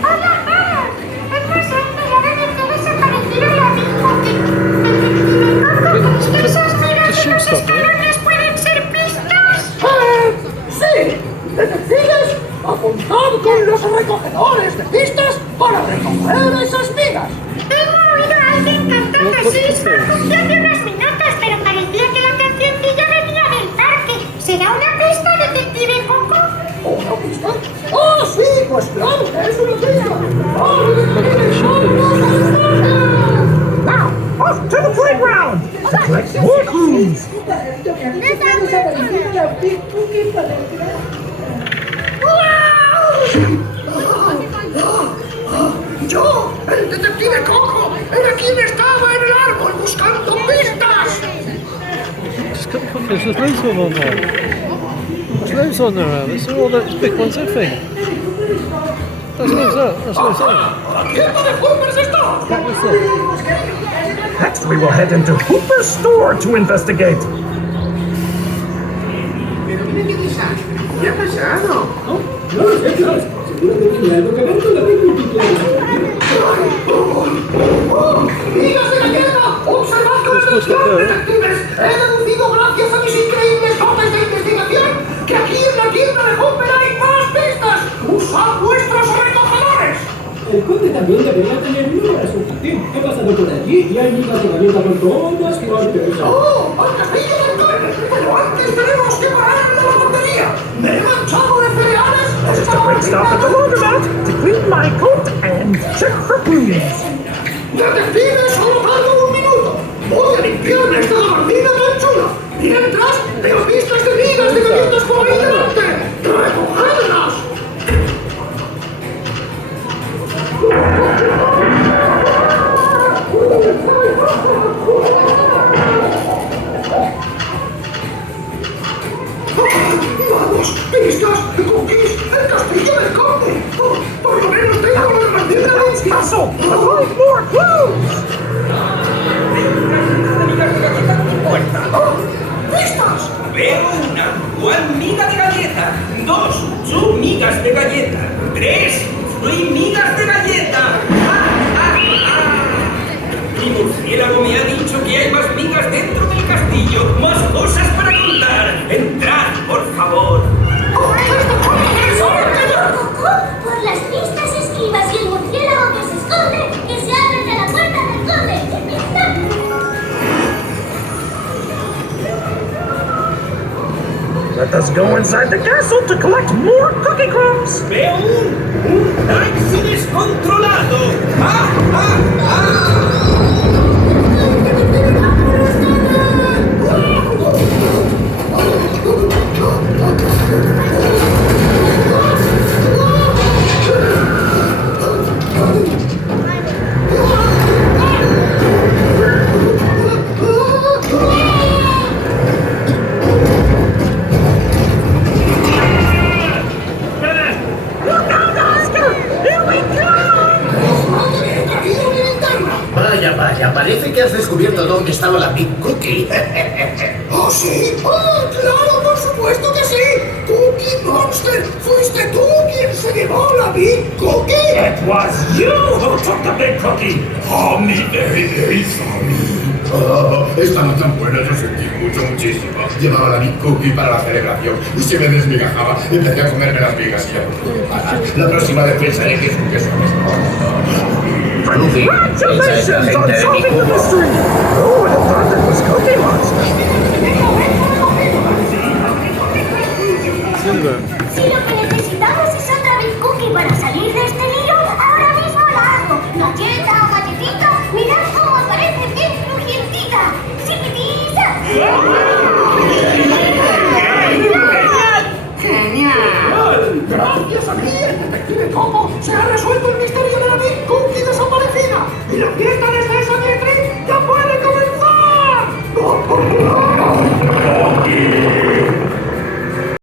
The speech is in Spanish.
¡Hola, Mar! Hemos enterado de que ha desaparecido la misma que esas migas de los escalones pueden ser pistas. ¡Sí! ¡Detectives! ¡Apuntad con los recogedores de pistas para recoger esas migas! Hemos oído a alguien cantando así hace unos minutos, pero parecía que la cancioncilla venía del parque. ¿Será una pista, detective Coco? ¿Una pista? ¡Ah, sí! Pues claro, es una pista. Now, off to the playground to collect more clues. ¡Yo! ¡El detective Coco! ¡Era quien estaba en el árbol buscando pistas! Just got the cookies. There's loads of them on there. There's loads on there, Alice. They're all those big ones, I think. That's what it's at. That's what it's at. Next, we will head into Hooper's store to investigate. ¿Qué ha pasado? ¡Migas de galleta! ¡Observad con atención, detectives! He deducido gracias a mis increíbles dotes de investigación que aquí en la tienda de Hooper hay más pistas. ¡Usad vuestros recogedores! El conde también debería tener uno para su jardín. He pasado por allí y hay migas de galleta por todas partes. ¡Oh! ¡Al castillo del conde! Pero antes tenemos que parar en la lavandería. ¡Me he manchado de cereales! Just a quick stop at the laundromat to clean my coat and check for clues. ¡Detective, solo tardo un minuto! ¡Voy a limpiarme esta gabardina tan chula! Mientras, veo pistas de migas de galletas por ahí delante. ¡Recogedlas! ¡Vamos! ¡Pistas! ¡Cookies! ¡El castillo del conde! ¡Por lo menos tengo la herramienta de un paso! ¡Find more clues! ¡Pistas! Veo una. ¿Cuál miga de galleta? 2. Son migas de galleta. 3. Soy migas de galleta. Mi murciélago me ha dicho que hay más migas dentro del castillo. Más cosas para contar. Entrad, por favor. Por las pistas esquivas y el murciélago que se esconde, que se abren a la puerta del conde. Let us go inside the castle to collect more cookie crumbs! Veo un taxi descontrolado. Vaya, parece que has descubierto dónde estaba la Big Cookie. ¿Oh, sí? ¡Oh, claro, por supuesto que sí! ¡Cookie Monster! ¡Fuiste tú quien se llevó la Big Cookie! It was you who took the Big Cookie! Oh, me very, very sorry. Estaba tan buena, yo sentí muchísimo. Llevaba la Big Cookie para la celebración y se me desmigajaba. Empecé a comerme las migas y ya no pude parar. La próxima vez pensaré que es un queso mejor. Congratulations on solving the mystery! Who would have thought it was Cookie Monster? Silver.